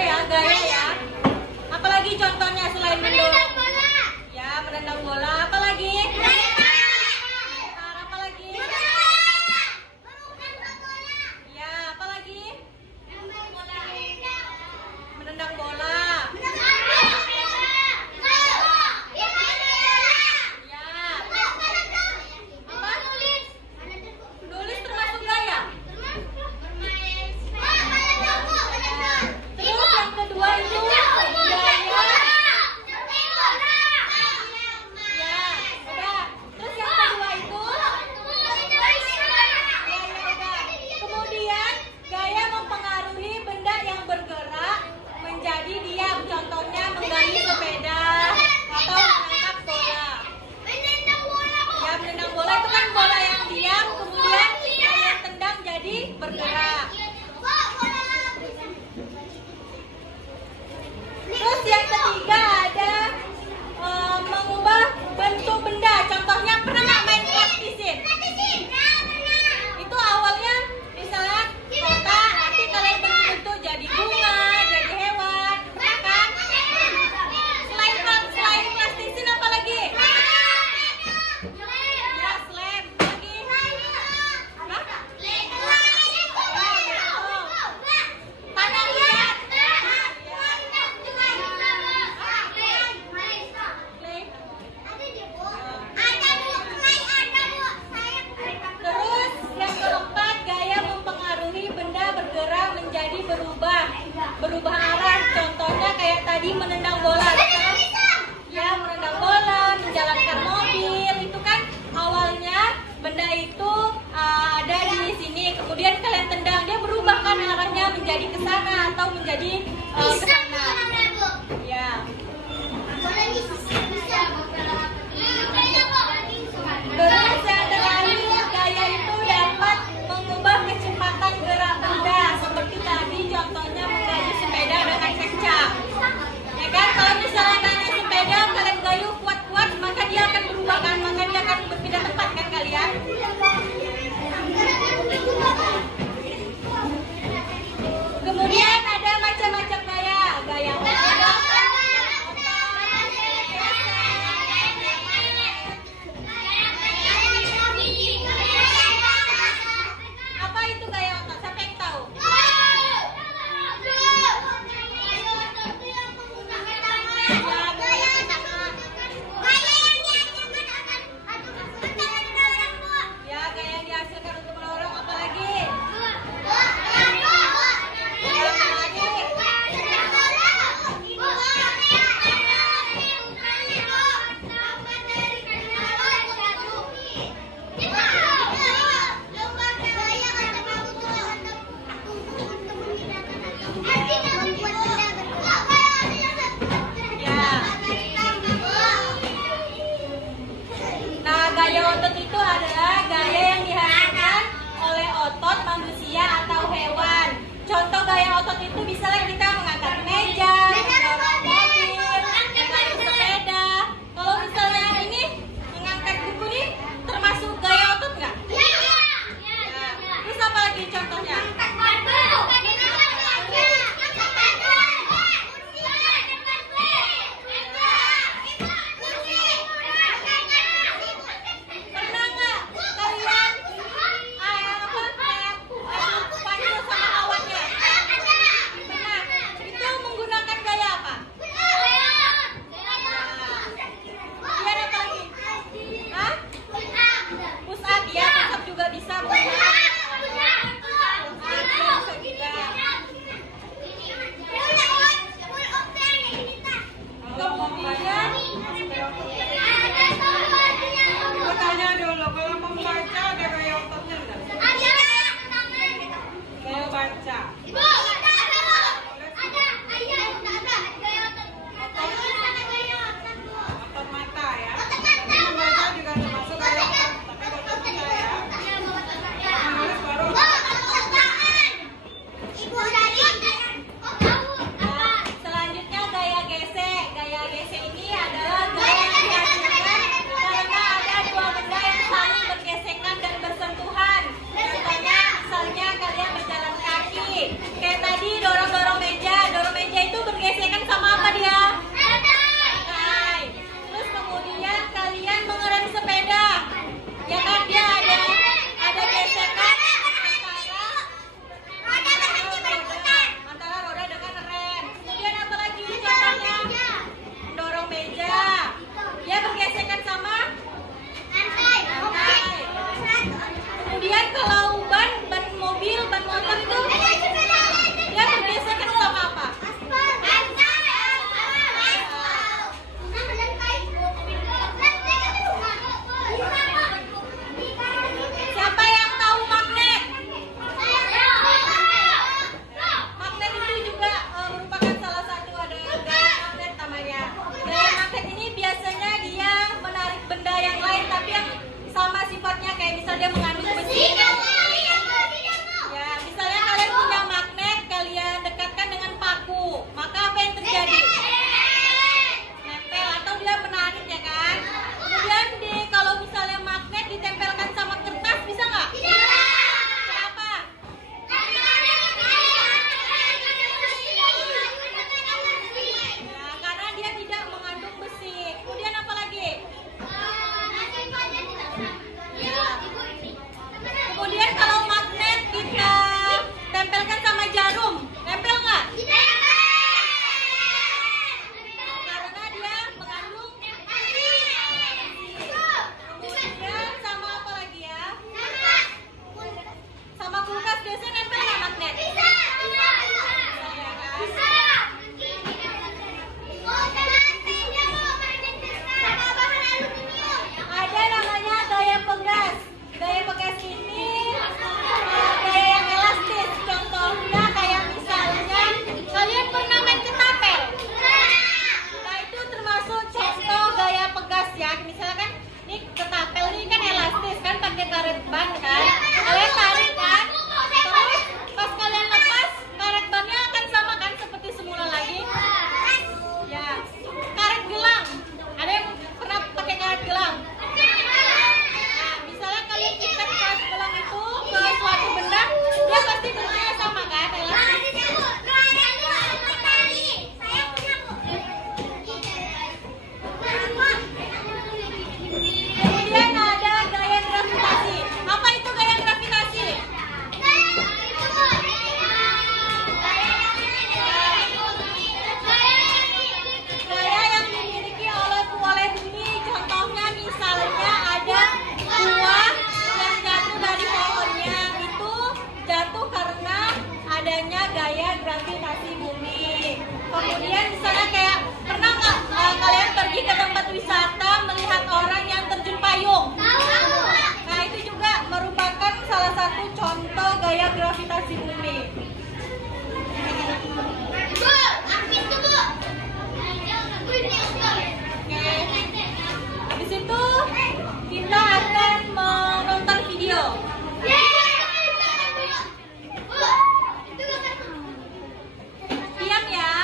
apa ya? Gaya ya. Apalagi contohnya selain mendorong? Ya, menendang bola. Apalagi? Apalagi? Ya, apalagi? Menendang bola. Terus yang ketiga ada mengubah bentuk benda. Contohnya pernah nggak main plastisin? Itu awalnya misalnya kotak, nanti kalian bentuk-bentuk jadi bunga, jadi hewan, pernah kan? Selain plastisin apa lagi? Ya, slime. Lagi? Hah? Tanah liat. Terus yang keempat, gaya mempengaruhi benda bergerak menjadi berubah arah. Contohnya kayak tadi menendang bola, kan? Ya, menendang bola, menjalankan mobil, itu kan awalnya benda itu ada di sini, kemudian kalian tendang, dia berubah kan arahnya menjadi ke sana atau menjadi ke sana. Ya. Terus yang terakhir, gaya itu dapat mengubah kecepatan gerak benda. Seperti tadi contohnya mengayuh sepeda dengan kencang. Ya kan, kalau misalnya naik sepeda kalian gayuh kuat-kuat, maka dia akan berubah kan, maka dia akan berpindah tempat kan kalian. Kemudian ada macam-macam gaya. Gaya otot. Apa itu gaya otot? Siapa yang tahu? Ya, gaya yang dihasilkan untuk mendorong. Apa lagi? Nah, gaya otot itu adalah gaya yang dihasilkan oleh otot manusia atau hewan. Contoh gaya otot itu misalnya kita mengangkat meja, mendorong mobil, mengayuh sepeda. Kalau misalnya ini mengangkat buku nih, termasuk gaya otot nggak? Ya. Terus apa lagi contohnya? Pernah nggak kalian karet ban kan, kalian tarik kan, terus pas kalian lepas karet bannya akan sama kan seperti semula lagi. Ya, karet gelang. Ada yang pernah pakai karet gelang? Nah, misalnya kalian ikat karet gelang itu ke suatu benda, dia pasti bentuknya sama kan? Kemudian ada gaya gravitasi. Apa itu gaya gravitasi? Gaya yang dimiliki oleh bumi. Contohnya misalnya ada buah yang jatuh dari pohonnya, itu jatuh karena adanya gaya gravitasi bumi. Kemudian misalnya kayak pernah nggak kalian pergi ke tempat wisata melihat orang yang terjun payung? Nah itu juga merupakan salah satu contoh gaya gravitasi bumi. Habis itu kita akan menonton video. Diam ya.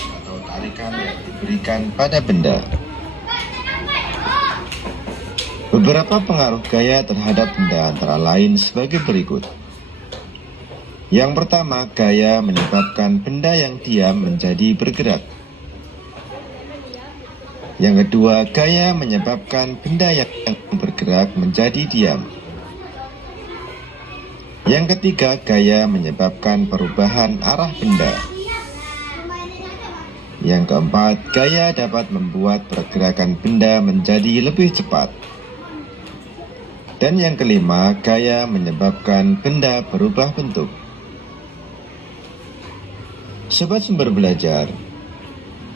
Atau tarikan yang diberikan pada benda. Beberapa pengaruh gaya terhadap benda antara lain sebagai berikut. Yang pertama, gaya menyebabkan benda yang diam menjadi bergerak. Yang kedua, gaya menyebabkan benda yang bergerak menjadi diam. Yang ketiga, gaya menyebabkan perubahan arah benda. Yang keempat, gaya dapat membuat pergerakan benda menjadi lebih cepat. Dan yang kelima, gaya menyebabkan benda berubah bentuk. Sobat Sumber Belajar,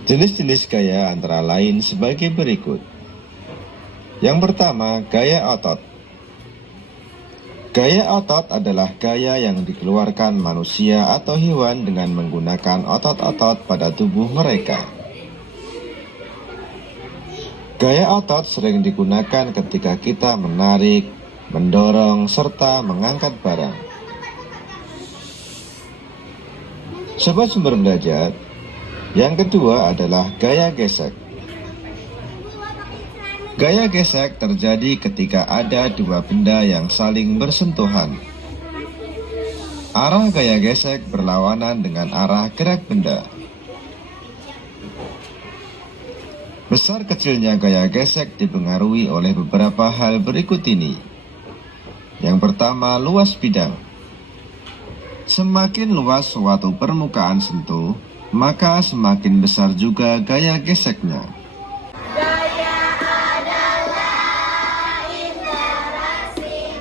jenis-jenis gaya antara lain sebagai berikut. Yang pertama, gaya otot. Gaya otot adalah gaya yang dikeluarkan manusia atau hewan dengan menggunakan otot-otot pada tubuh mereka. Gaya otot sering digunakan ketika kita menarik, mendorong, serta mengangkat barang. Sobat Sumber Belajar, yang kedua adalah gaya gesek. Gaya gesek terjadi ketika ada dua benda yang saling bersentuhan. Arah gaya gesek berlawanan dengan arah gerak benda. Besar kecilnya gaya gesek dipengaruhi oleh beberapa hal berikut ini. Yang pertama, luas bidang. Semakin luas suatu permukaan sentuh, maka semakin besar juga gaya geseknya. Gaya adalah interaksi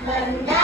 benda